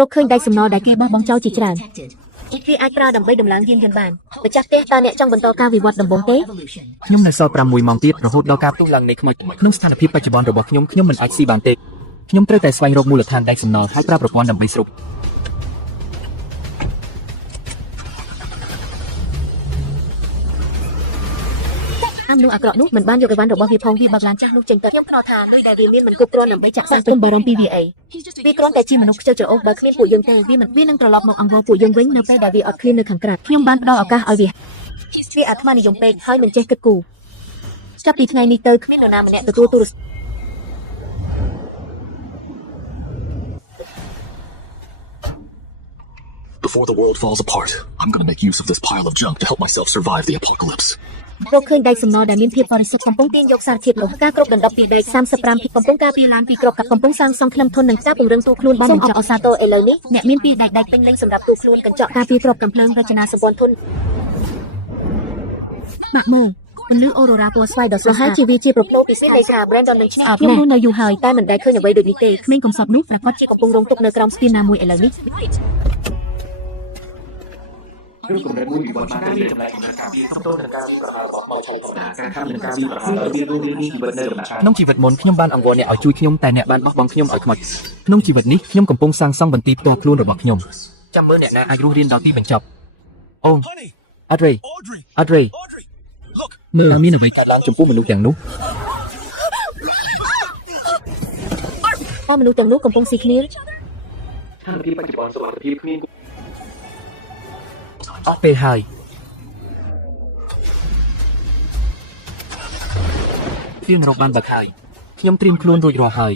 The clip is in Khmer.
รกเคยได้สมนอได้เก็บบบังเจ้าจีจานที่ไอ้ปลาดำไปดำล้างยืนกันบ้านไปจักเตะตาเนี่ยจังบนต่อการวิวัฒน์ดำบงเตะខ្ញុំនៅសល់6ម៉ោងទៀតរហូតដល់ការផ្ទុះឡើងនៃខ្មោចក្នុងស្ថានភាពបច្ចុប្បន្នរបស់ខ្ញុំមិនអាចស៊ីបានទេខ្ញុំត្រូវតែស្វែងរកមូលដ្ឋានដែកសំណល់ហើយប្រើប្រព័ន្ធដើម្បីស្រូបអានោះអាក្រក់នោះមិនបានយកអីវ៉ាន់របស់វាផងវាបើកឡានចាស់នោះចេញទៅខ្ញុំខ្នល់ថាលុយដែលវាមានមិនគ្រប់គ្រាន់ដើម្បីចាក់សាំទុំបារម្ភពីវាអីវាគ្រាន់តែជាមនុស្សខ្ជិលច្រអូសបើគ្មានពួកយើងទេវានឹងត្រឡប់មកអង្វរពួកយើងវិញនៅពេលដែលវាអត់ឃ្លាននៅខាងក្រៅខ្ញុំបានផ្ដល់ឱកាសឲ្យវាអាត្មានិយមពេកហើយមិនចេះគិតគូរចាប់ពីថ្ងៃនេះទៅគ្មាននរណាម្នាក់ទទួលទូរស័ព្ទ Before the world falls apart, I'm gonna make use of this pile of junk to help myself survive the apocalypse. រកឃើញដែកសំណល់ដែលមានភាពបរិសុទ្ធកំពុងទាញយកសារធាតុនោះការគ្រប់ដណ្ដប់ពីដែក35ពីកំពុងការពីឡានពីក្របកាប់កំពុងសាងសង់ខ្លឹមធន់នឹងការពង្រឹងទូខ្លួនបានបញ្ចប់អសាទរឥឡូវនេះអ្នកមានពីដែកពេញលេញសម្រាប់ទូខ្លួនកញ្ចក់ការពីក្របកំភ្លើងរចនាសម្ព័ន្ធធន់បាក់មើលពន្លឺអូរ៉ូរ៉ាពណ៌ស្វាយដ៏ស្រស់ស្អាតជាវាជាប្រផ្នូលពីស្នេហា Brandon នឹងឈ្នះខ្ញុំនោះនៅយូរហើយតែមិនដែលឃើញអ្វីដូចនេះទេក្មេងកំសត់នោះប្រកាសជាកំពុងរងទុក្ខនៅក្រោមស្ពានណាមួយឥឡូវនេះឬកម្រិតមួយពីវត្តបានទៅចំណែកក្នុងការពីក្នុងទៅនឹងការពីប្រហែលរបស់មកឆៃការធ្វើនឹងការពីប្រហែលរបៀបរស់នេះជីវិតនៅដំណាក់កាលក្នុងជីវិតមុនខ្ញុំបានអង្វរអ្នកឲ្យជួយខ្ញុំតែអ្នកបានបោះបង់ខ្ញុំឲ្យខ្មោចក្នុងជីវិតនេះខ្ញុំកំពុងសាងសង់បន្ទីផ្ទាល់ខ្លួនរបស់ខ្ញុំចាំមើលអ្នកណាអាចរស់រានដល់ទីបញ្ចប់អូអត់រេមើលមានអ្វីកើតឡើងចំពោះមនុស្សទាំងនោះតើមនុស្សទាំងនោះកំពុងស៊ីគ្នាស្ថានភាពបច្ចុប្បន្នសុខភាពគ្មានអស់ពេលហើយជានរកបានបើកហើយខ្ញុំត្រៀមខ្លួនរួចរាល់ហើយ